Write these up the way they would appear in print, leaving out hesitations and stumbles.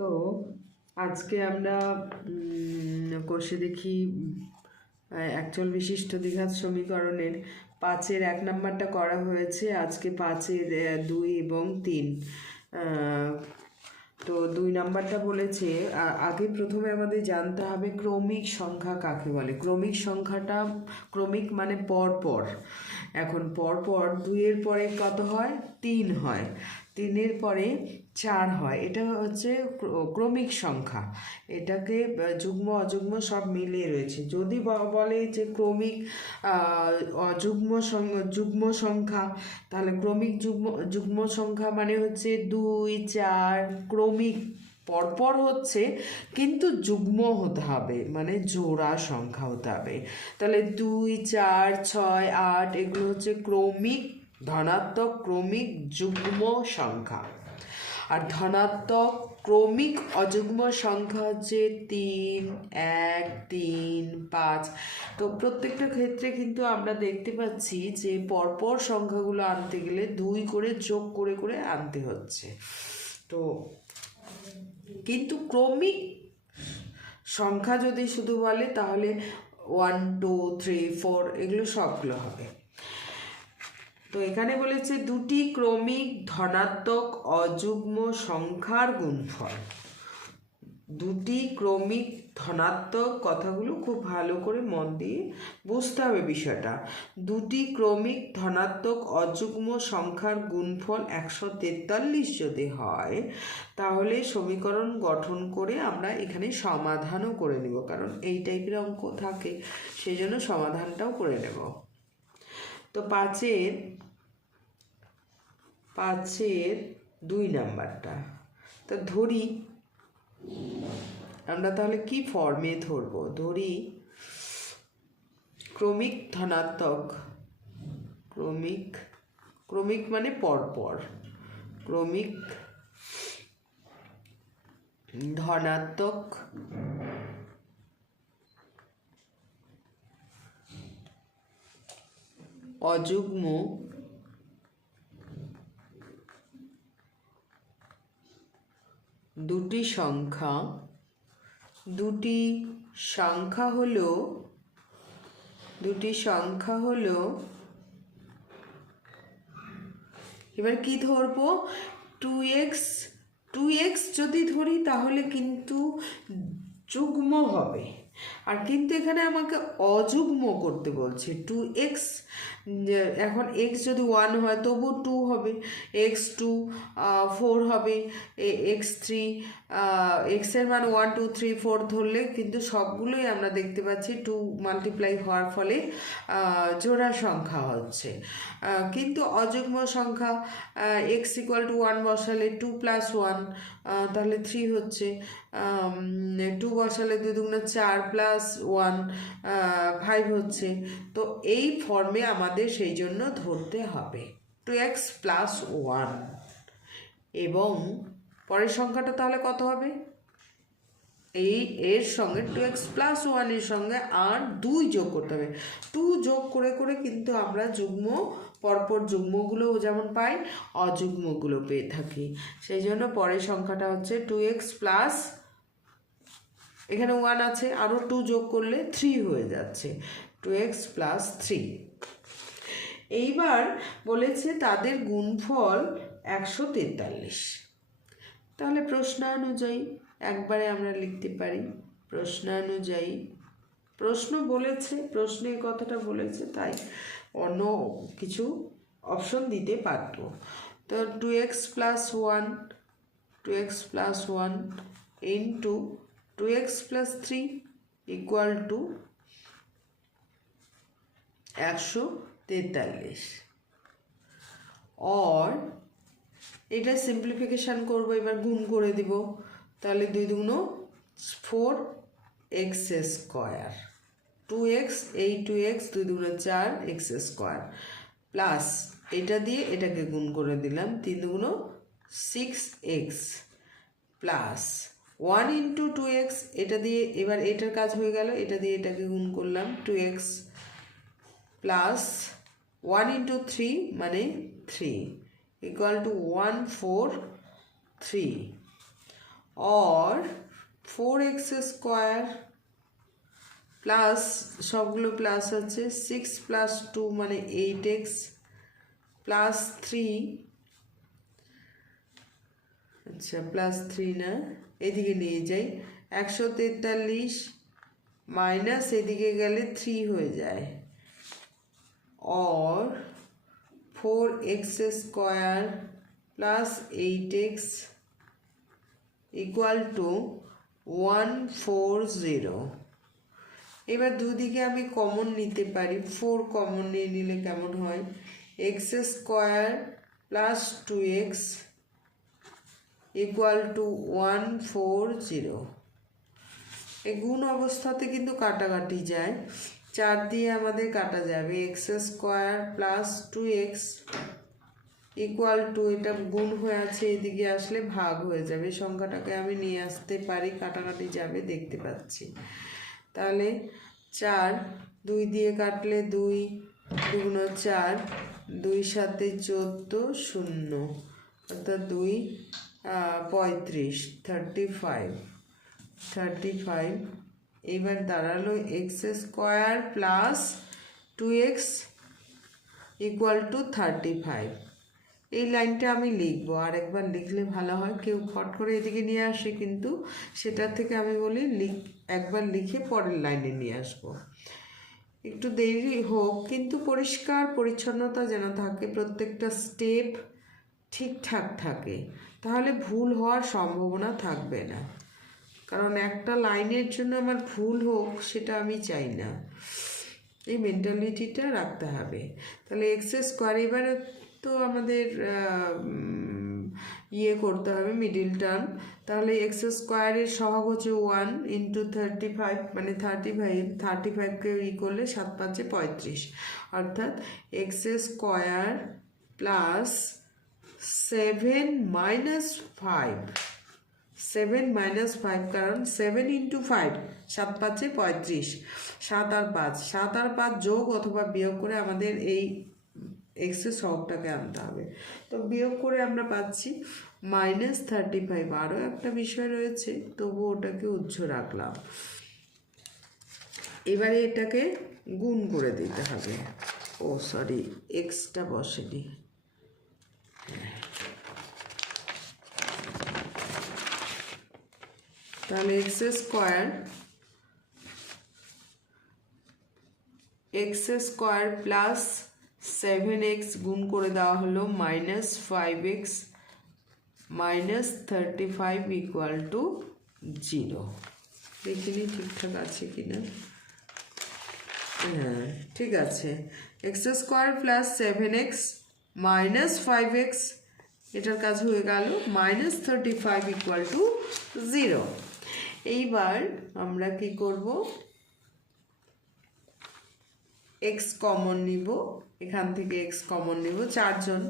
তো আজকে আমরা কষে দেখি একচল বিশিষ্ট দ্বিঘাত সমীকরণের 5-এর 1 নাম্বারটা করা হয়েছে। আজকে 5-এর 2 এবং 3। তো 2 নাম্বারটা বলেছে আগে প্রথমে আমাদের জানতে হবে ক্রমিক সংখ্যা কাকে বলে। ক্রমিক সংখ্যাটা, ক্রমিক মানে পরপর। এখন পরপর 2-এর পরে কত হয়? 3 হয়, 3-এর পরে 4 হয়। এটা হচ্ছে ক্রমিক সংখ্যা। এটাকে যুগ্ম অযুগ্ম সব মিলিয়ে রয়েছে। যদি বলে যে ক্রমিক যুগ্ম সংখ্যা, তাহলে ক্রমিক যুগ্ম সংখ্যা মানে হচ্ছে 2, 4 ক্রমিক পরপর হচ্ছে, কিন্তু যুগ্ম হতে হবে, মানে জোড়া সংখ্যা হতে হবে। তাহলে 2, 4, 6, 8 এগুলো হচ্ছে ক্রমিক ধনাত্মক ক্রমিক যুগ্ম সংখ্যা। আর ধনাত্মক ক্রমিক অযুগ্ম সংখ্যা হচ্ছে 3, 1, 3, 5। তো প্রত্যেকটা ক্ষেত্রে কিন্তু আমরা দেখতে পাচ্ছি যে পরপর সংখ্যাগুলো আনতে গেলে 2 করে যোগ করে করে আনতে হচ্ছে। তো কিন্তু ক্রমিক সংখ্যা যদি শুধু বলে তাহলে 1, 2, 3, 4 এগুলো সবগুলো হবে। তো এখানে বলেছে দুটি ক্রমিক ধনাত্মক অযুগ্ম সংখ্যার গুণফল। দুটি ক্রমিক ধনাত্মক, কথাগুলো খুব ভালো করে মন দিয়ে বুঝতে হবে বিষয়টা। দুটি ক্রমিক ধনাত্মক অযুগ্ম সংখ্যার গুণফল 143 যদি হয়, তাহলে সমীকরণ গঠন করে আমরা এখানে সমাধানও করে নেব, কারণ এই টাইপের অঙ্ক থাকে, সেই জন্য সমাধানটাও করে নেব। তো 5-এর 2 নাম্বারটা তো ধরি আমরা, তাহলে কি ফর্মে ধরবো? ধরি ক্রমিক ধনাত্মক, ক্রমিক মানে পরপর, ক্রমিক ধনাত্মক অযুগ্ম দুটি সংখ্যা হলো এবার কি ধরবো? 2x যদি ধরি তাহলে কিন্তু যুগ্ম হবে, আর কিন্তু এখানে আমাকে অযুগ্ম করতে বলছে। 2x, এখন x যদি 1 হয় তবু 2 হবে, x2 4 হবে, x3 x এর মান 1, 2, 3, 4 ধরলে কিন্তু সবগুলোই আমরা দেখতে পাচ্ছি 2 মাল্টিপ্লাই হওয়ার ফলে জোড়া সংখ্যা হচ্ছে। কিন্তু অযুগ্ম সংখ্যা x = 1 বসালে 2 + 1 তাহলে 3 হচ্ছে, 2 বসালে 2 × 4 + 1 5 হচ্ছে। তো এই ফর্মে আমাদের সেই জন্য ধরতে হবে 2x + 1। এবং পরের সংখ্যাটা তাহলে কত হবে? এর সঙ্গে 2x + 1 এর সঙ্গে আর 2 যোগ করতে হবে। 2 যোগ করে করে কিন্তু আমরা পরপর যুগ্মগুলোও যেমন পাই, অযুগ্মগুলো পেয়ে থাকি। সেই জন্য পরের সংখ্যাটা হচ্ছে 2x প্লাস, এখানে 1 আছে, আরও 2 যোগ করলে 3 হয়ে যাচ্ছে, 2x + 3। এইবার বলেছে তাদের গুণফল 143। তাহলে প্রশ্নানুযায়ী একবারে আমরা লিখতে পারি, প্রশ্নানুযায়ী, প্রশ্ন বলেছে, প্রশ্নের কথাটা বলেছে, তাই অন্য কিছু অপশন দিতে পারতো। তো 2x + 1 ইন্টু 2x + 3 = 143। और এটা সিম্পলিফিকেশান করবো, এবার গুণ করে দিব, তাহলে 2 × 4 x² 2x, এই 2x 2 × 4 x² প্লাস এটা দিয়ে এটাকে গুণ করে দিলাম 3 × 6x প্লাস 1 × 2x, এটা দিয়ে এবার এটার কাজ হয়ে গেল, এটা দিয়ে এটাকে গুণ করলাম 2x প্লাস 1 × 3 মানে 3 = 143 or 4x স্কোয়ার প্লাস সবগুলো প্লাস আছে 6 প্লাস 2 মানে 8x প্লাস 3, আচ্ছা প্লাস 3 না, এদিকে নিয়ে যাই 143 মাইনাস এদিকে গেলে 3 হয়ে যায়, or 4x square plus 8x equal to 140। এবার দুদিকে আমি কমন নিতে পারি, 4 কমন নিয়ে নিলে কেমন হয়, x square plus 2x equal to 140। এই গুণ অবস্থাতে কিন্তু কাটাকাটি যায়, 4 দিয়ে আমাদের কাটা যাবে, x square plus 2x equal to, এটা গুণ হয়ে আছে এদিকে আসলে ভাগ হয়ে যাবে, সংখ্যাটাকে আমি নিয়ে আসতে পারি, কাটাকাটি যাবে দেখতে পাচ্ছি। তাহলে 4 2 দিয়ে কাটলে 2 2 4, 2 সাথে 14 0, অর্থাৎ 2 35 35। এবার দাঁড়ালো x square plus 2x equal to 35। এই লাইনটা আমি লিখবো, আর একবার লিখলে ভালো হয়, কেউ ফট করে এদিকে নিয়ে আসে কিন্তু সেটা থেকে আমি বলি একবার লিখে পরের লাইনে নিয়ে আসবো, একটু দেরি হোক কিন্তু পরিষ্কার পরিচ্ছন্নতা যেন থাকে, প্রত্যেকটা স্টেপ ঠিকঠাক থাকে, তাহলে ভুল হওয়ার সম্ভাবনা থাকবে না, কারণ একটা লাইনের জন্য আমার ভুল হোক সেটা আমি চাই না, এই মেন্টালিটিটা রাখতে হবে। তাহলে এক্স স্কোয়ার, এবারে তো আমাদের ইয়ে করতে হবে মিডিল টার্ম, তাহলে এক্স স্কোয়ারের সহগ হচ্ছে 1 ইন্টু 35, মানে 35কে ই করলে 7 5 35, অর্থাৎ x square plus 7 minus 5, 7 minus 5, কারণ 7 ইন্টু 5 7 5 35, 7 আর 5, 7 আর 5 যোগ অথবা বিয়োগ করে আমাদের এই এক্সের সহগটাকে আনতে হবে, তো বিয়োগ করে আমরা পাচ্ছি মাইনাস 35। আরও একটা বিষয় রয়েছে, তবু ওটাকে উজ্জ্ব রাখলাম। এবারে এটাকে গুণ করে দিতে হবে, ও সরি এক্সটা বসেনি, তাহলে এক্স স্কোয়ার প্লাস 7x গুণ করে দেওয়া হলো minus 5x minus 35 equal to 0। দেখিনি ঠিকঠাক আছে কিনা, হ্যাঁ ঠিক আছে, x square plus 7x minus 5x, এটার কাজ হয়ে গেল মাইনাস 35 ইকুয়াল টু 0। এইবার আমরা কি করব, এক্স কমন নিব, এখান থেকে এক্স কমন নিব, 4 জন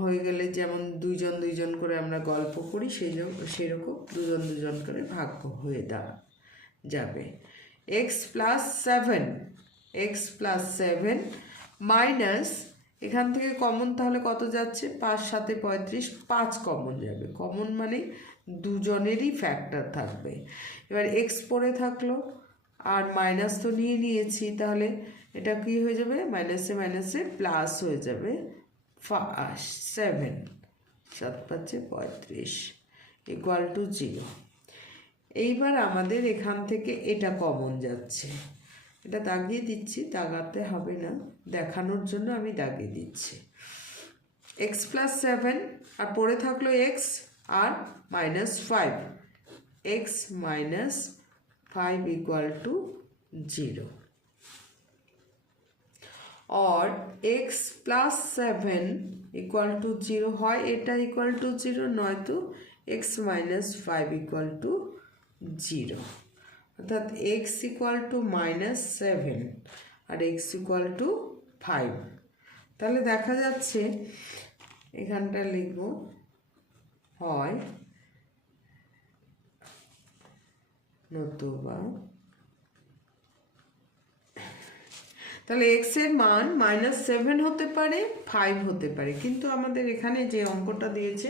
হয়ে গেলে যেমন 2 জন 2 জন করে আমরা গল্প করি সেরকম 2 জন 2 জন করে ভাগ হয়ে যাবে। এক্স প্লাস 7 মাইনাস, এখান থেকে কমন তাহলে কত যাচ্ছে, 5 7 35, 5 কমন যাবে, কমন মানে দুজনেরই ফ্যাক্টর থাকবে। এবার এক্স পড়ে থাকলো, আর মাইনাস তো নিয়েছি, তাহলে এটা কি হয়ে যাবে, মাইনাসে মাইনাসে প্লাস হয়ে যাবে, 7 7 5 35 ইকুয়াল টু 0। এইবার আমাদের এখান থেকে এটা কমন যাচ্ছে, এটা দাগিয়ে দিচ্ছি, দাগাতে হবে না, দেখানোর জন্য আমি দাগিয়ে দিচ্ছি, এক্স প্লাস 7 আর পড়ে থাকলো এক্স আর minus 5, x minus 5 equal to 0, और x प्लस 7 इक्वल टू 0 হয়, এটা ইকুয়াল টু 0, নয়তো x মাইনাস 5 ইকুয়াল টু 0, অর্থাৎ x ইকুয়াল টু মাইনাস 7 আর x ইকুয়াল টু 5। তাহলে দেখা যাচ্ছে এখানটা লিখব হয় নতুবা, তাহলে এক্স এর মান -7 হতে পারে, 5 হতে পারে, কিন্তু আমাদের এখানে যে অঙ্কটা দিয়েছে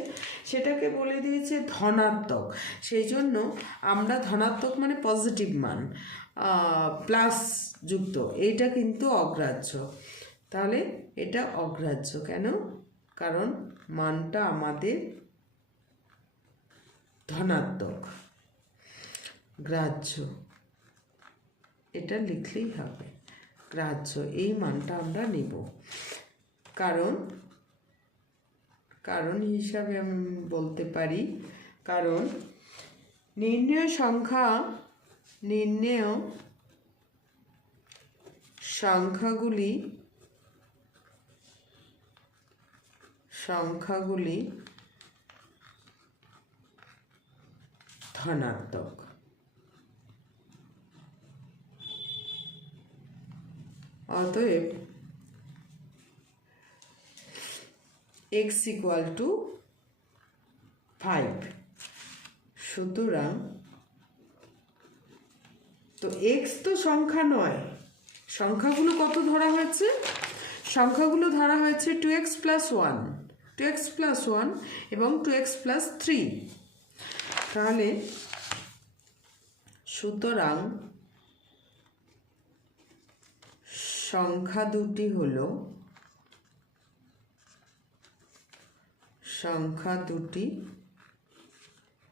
সেটাকে বলে দিয়েছে ধনাত্মক, সেই জন্য আমরা ধনাত্মক মানে পজিটিভ মান প্লাস যুক্ত, এইটা কিন্তু অগ্রাহ্য। তাহলে এটা অগ্রাহ্য কেন? কারণ মানটা আমাদের ধনাত্মক। গ্রাহ্য, এটা লিখলেই হবে, গ্রাহ্য, এই মানটা আমরা নেব। কারণ হিসাবে আমি বলতে পারি, কারণ নির্ণেয় সংখ্যাগুলি ধনাত্মক। অতএব x = 5। সুতরাং তো x তো সংখ্যা নয়, সংখ্যাগুলো কত ধরা হয়েছে? সংখ্যাগুলো ধরা হয়েছে 2x + 1 এবং 2x + 3। তাহলে সুতরাং সংখ্যা দুটি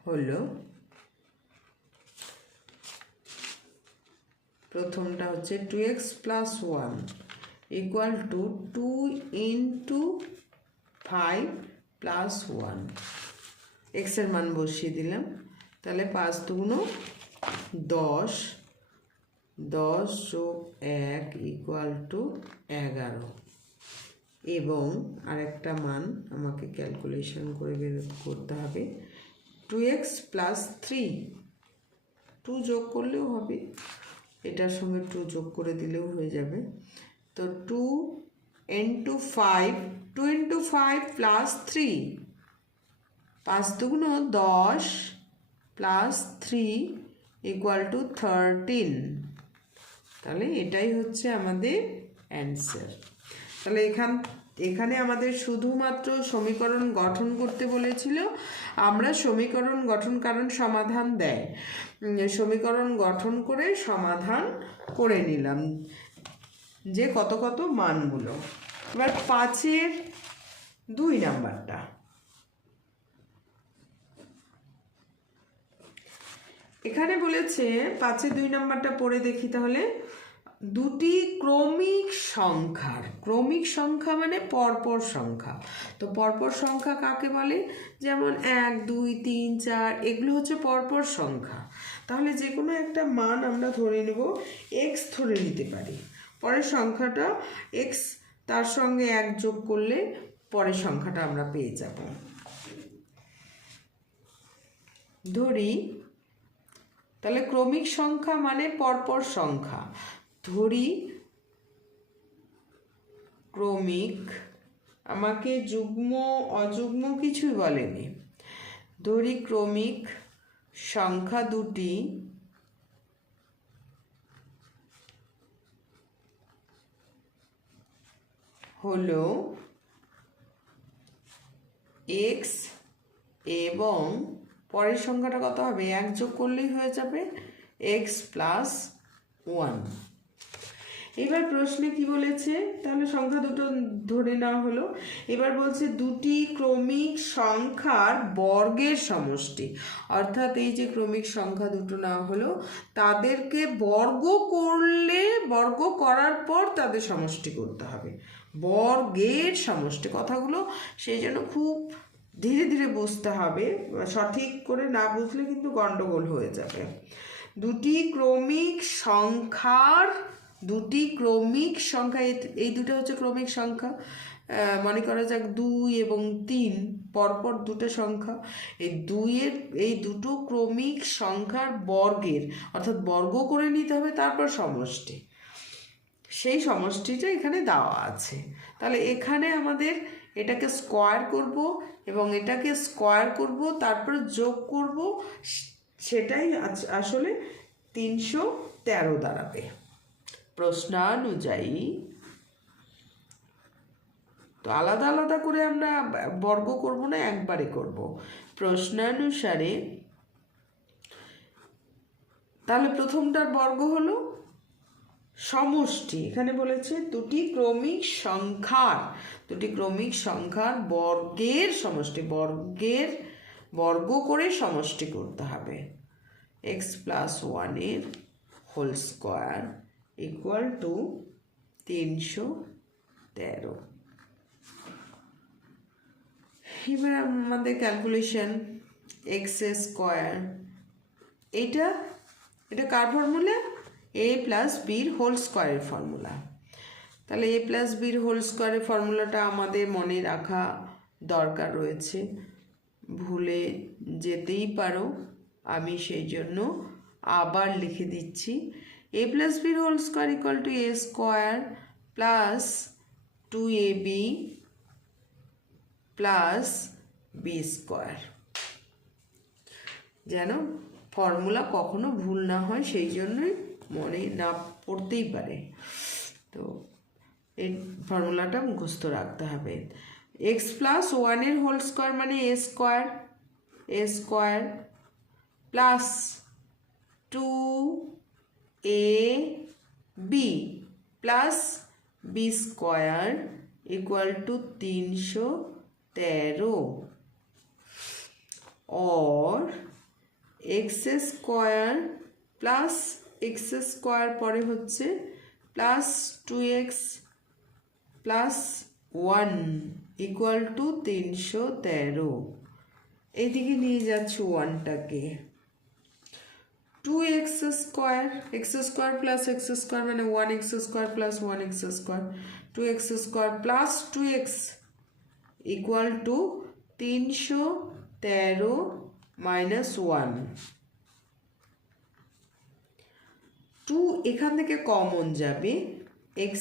হলো প্রথমটা হচ্ছে 2x + 1 = 2 × 5 + 1। x এর মান বসিয়ে দিলাম, তাহলে 5 × 2 = 10, 10 + 1 = 11। এবং আরেকটা মান আমাকে ক্যালকুলেশন করে বের করতে হবে, 2x + 3, 2 যোগ করলেও হবে, এটার সঙ্গে 2 যোগ করে দিলেও হয়ে যাবে। তো 2 × 5 + 3, 5 × 2 = 10 + 3 = 13। তাহলে এটাই হচ্ছে আমাদের অ্যান্সার। তাহলে এখানে আমাদের শুধুমাত্র সমীকরণ গঠন করতে বলেছিল, আমরা সমীকরণ গঠন, কারণ সমাধান দেয়, সমীকরণ গঠন করে সমাধান করে নিলাম যে কত কত মানগুলো। এবার 5-এর 2 নাম্বারটা, এখানে বলেছে 5-এর 2 নাম্বারটা পড়ে দেখি তাহলে। দুটি ক্রমিক সংখ্যা মানে পরপর সংখ্যা। তো পরপর সংখ্যা কাকে বলে? যেমন 1, 2, 3, 4, এগুলো হচ্ছে পরপর সংখ্যা। তাহলে যে কোনো একটা মান আমরা ধরে নেব, x ধরে নিতে পারি, পরের সংখ্যাটা x, তার সঙ্গে 1 যোগ করলে পরের সংখ্যাটা আমরা পেয়ে যাব। ধরি, তাহলে ক্রমিক সংখ্যা মানে পরপর সংখ্যা। ধরি ক্রমিক, আমাকে যুগ্ম অযুগ্ম কিছুই বলেনি। ধরি ক্রমিক সংখ্যা দুটি হলো x এবং পরের সংখ্যাটা কত হবে? 1 যোগ করলেই হয়ে যাবে x + 1। এবার প্রশ্নে কি বলেছে? তাহলে সংখ্যা দুটো ধরে নেওয়া হলো। এবার বলছে দুটি ক্রমিক সংখ্যার বর্গের সমষ্টি, অর্থাৎ এই যে ক্রমিক সংখ্যা দুটো নেওয়া হলো, তাদেরকে বর্গ করার পর তাদের সমষ্টি করতে হবে। বর্গের সমষ্টি, কথাগুলো সেই জন্য খুব ধীরে ধীরে বুঝতে হবে, সঠিক করে না বুঝলে কিন্তু গন্ডগোল হয়ে যাবে। দুটি ক্রমিক সংখ্যা, এই দুটো হচ্ছে ক্রমিক সংখ্যা। মনে করা যাক 2 এবং 3 পরপর দুটো সংখ্যা, এই দুটো ক্রমিক সংখ্যার বর্গের, অর্থাৎ বর্গ করে নিতে হবে, তারপর সমষ্টি, সেই সমষ্টিটা এখানে দেওয়া আছে। তাহলে এখানে আমাদের এটাকে স্কোয়ার করব এবং এটাকে স্কোয়ার করব, তারপর যোগ করব, সেটাই আসলে 313 দাঁড়াবে। প্রশ্নানুযায়ী, তো আলাদা আলাদা করে আমরা বর্গ করব না, একবারে করব। প্রশ্নানুসারে, তাহলে প্রথমটার বর্গ হলো সমষ্টি। এখানে বলেছে দুটি ক্রমিক সংখ্যার বর্গের সমষ্টি, বর্গ করে সমষ্টি করতে হবে। x+1 whole square equal two 313। এবার আমাদের ক্যালকুলেশন x², এটা কার ফর্মুলা? a+b হোল স্কোয়ারের ফর্মুলা। তাহলে a+b হোল স্কোয়ারের ফর্মুলাটা আমাদের মনে রাখা দরকার রয়েছে, ভুলে যেতেই পারো, আমি সেই জন্য আবার লিখে দিচ্ছি। a+b whole square equal to a² plus 2ab plus b²। যেন ফর্মুলা কখনো ভুল না হয়, সেই জন্যই মনে না পড়তেই পারে, তো এই ফর্মুলাটা মুখস্থ রাখতে হবে। x+1 হোল স্কোয়ার মানে a² plus 2ab plus b² equal to 313, और x² প্লাস x² পরে হচ্ছে plus 2x plus 1 equal to 313। এইদিকে নিয়ে যাচ্ছি 1টাকে, 2x² প্লাস x² মানে 1x² plus 1x², 2x² plus 2x equal to 313 minus 1। 2 এখান থেকে কমন যাবে, x²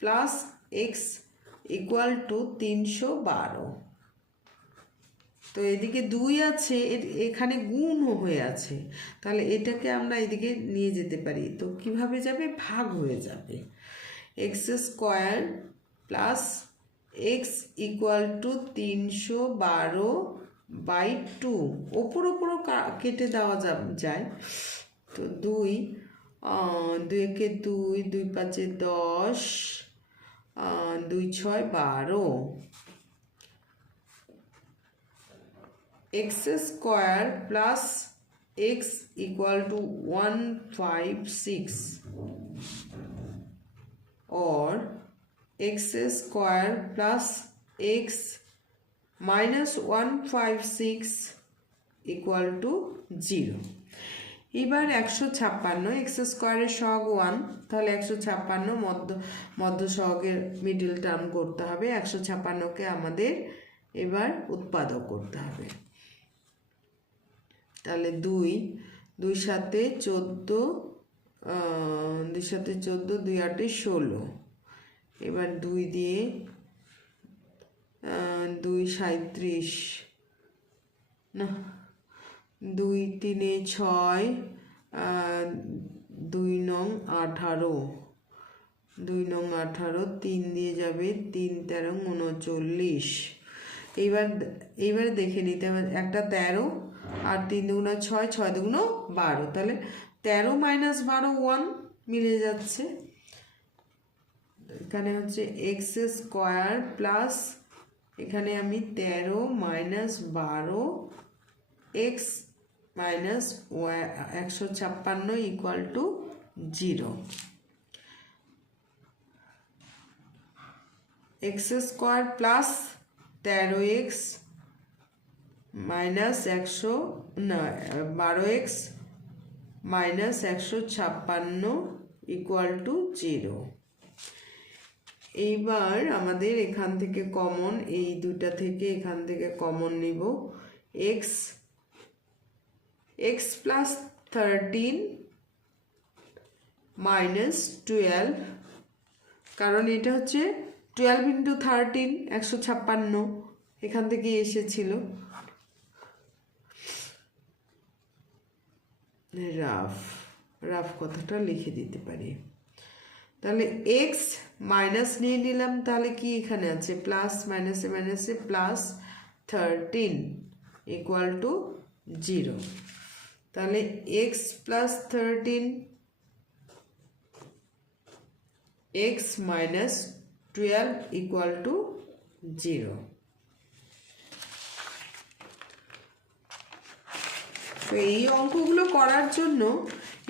plus x equal two 312। তো এদিকে 2 আছে, এখানে গুণও হয়ে আছে, তাহলে এটাকে আমরা এদিকে নিয়ে যেতে পারি। তো কিভাবে যাবে? ভাগ হয়ে যাবে। x² plus x equal two 312/2, ওপরও কেটে দেওয়া যায়। তো 2 একে 2, 2 5 10, 2 6 12। x² plus x equal to 156 और x² plus x minus 156 equal to 0। এবার 156, x² সহগ 1, তাহলে 156 মধ্য সহগের মিডল টার্ম করতে হবে। 156কে আমাদের এবার উৎপাদক করতে হবে। তাহলে 2 সাথে 14, 2 সাথে 14, 2 8 16। এবার 2 দিয়ে 2 37, না 2 3 6, 2 9 18, 2 9 18, 3 দিয়ে যাবে 3 13 39। এইবার দেখে নিতে হবে, একটা 13 আর 3 দুগুণা 6, 6 দুগুণা 12, তাহলে 13 মাইনাস 12 1 মিলে যাচ্ছে। এখানে হচ্ছে x² প্লাস এখানে আমি 13 minus 12 x minus 156 equal to 0। x² plus 13x minus 12x minus 156 equal to 0। এইবার আমাদের এখান থেকে কমন, এই দুটা থেকে এখান থেকে কমন নিব, x প্লাস 13 মাইনাস 12, কারণ এটা হচ্ছে 12 ইন্টু 13 156 এখান থেকে এসেছিল। রাফ কথাটা লিখে দিতে পারি। তাহলে এক্স মাইনাস নিয়ে নিলাম, তাহলে কি এখানে আছে প্লাস মাইনাসে মাইনাসে প্লাস 13 ইকুয়াল টু 0। তাহলে x plus 13 x minus 12 equal to 0। তো এই অঙ্কগুলো করার জন্য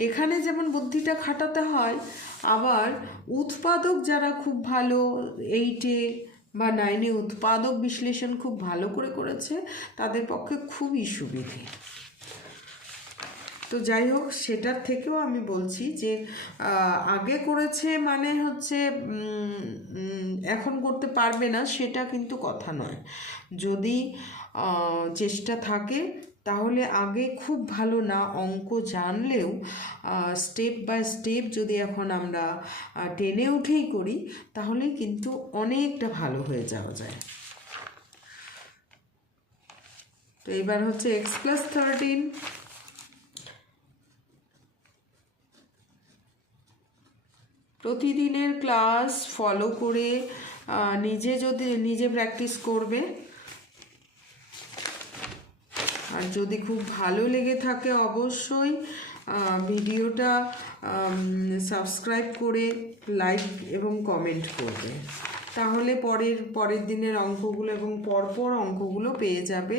এখানে যেমন বুদ্ধিটা খাটাতে হয়, আবার উৎপাদক যারা খুব ভালো 8-এ বা 9-এ উৎপাদক বিশ্লেষণ খুব ভালো করে করেছে তাদের পক্ষে খুবই সুবিধে। তো যাই হোক, সেটার থেকেও আমি বলছি যে আগে করেছে মানে হচ্ছে এখন করতে পারবে না, সেটা কিন্তু কথা নয়। যদি চেষ্টা থাকে তাহলে আগে খুব ভালো না অঙ্ক জানলেও স্টেপ বাই স্টেপ যদি এখন আমরা টেনে উঠেই করি তাহলে কিন্তু অনেকটা ভালো হয়ে যাওয়া যায়। তো এবার হচ্ছে এক্স প্লাস 13 প্রতিদিনের ক্লাস ফলো করে নিজে প্র্যাকটিস করবে। আর যদি খুব ভালো লেগে থাকে অবশ্যই ভিডিওটা সাবস্ক্রাইব করে লাইক এবং কমেন্ট করবে, তাহলে পরের দিনের অঙ্কগুলো এবং পরপর অঙ্কগুলো পেয়ে যাবে।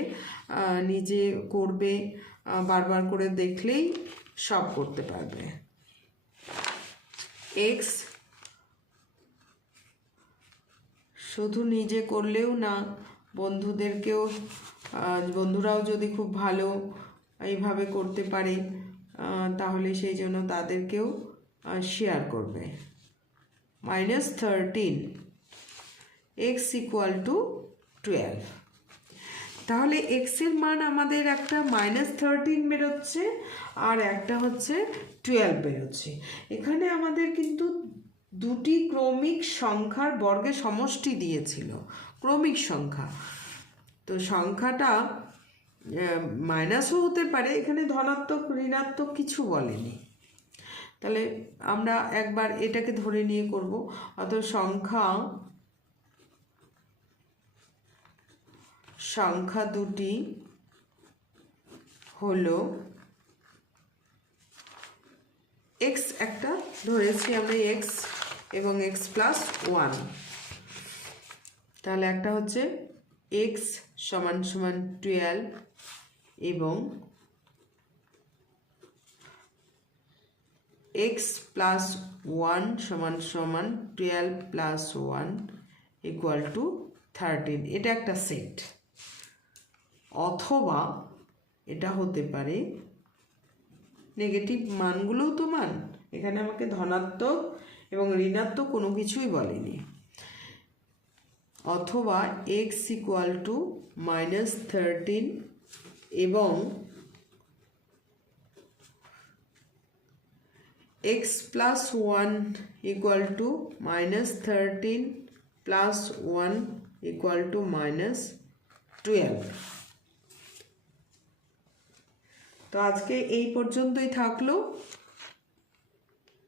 নিজে করবে, বারবার করে দেখলেই সব করতে পারবে। এক্স শুধু নিজে করলেও না, বন্ধুরাও যদি খুব ভালো এইভাবে করতে পারে তাহলে সেই জন্য তাদেরকেও শেয়ার করবে। -13 এক্স ইকুয়াল টু 12। তাহলে এক্সের মান আমাদের একটা -13 বেরোচ্ছে আর একটা হচ্ছে 12 বেরোচ্ছে। এখানে আমাদের কিন্তু দুটি ক্রমিক সংখ্যার বর্গের সমষ্টি দিয়েছিল, ক্রমিক সংখ্যা। তো সংখ্যাটা মাইনাসও হতে পারে, এখানে ধনাত্মক ঋণাত্মক কিছু বলেনি। তাহলে আমরা একবার এটাকে ধরে নিয়ে করব। অর্থাৎ সংখ্যা দুটি হলো এক্স একটা ধরেছি আমরা এক্স এবং এক্স প্লাস 1। তাহলে একটা হচ্ছে এক্স সমান সমান 12 এবং এক্স প্লাস 1 সমান সমান 12 প্লাস 1 ইকুয়াল টু 13। এটা একটা সেট। অথবা এটা হতে পারে নেগেটিভ মানগুলোও তো মান, এখানে আমাকে ধনাত্মক এবং ঋণাত্মক কোনো কিছুই বলেনি। অথবা এক্স ইকুয়াল টু -13 এবং x plus 1 equal to -13 plus 1 equal to -12। তো আজকে এই পর্যন্তই থাকলো।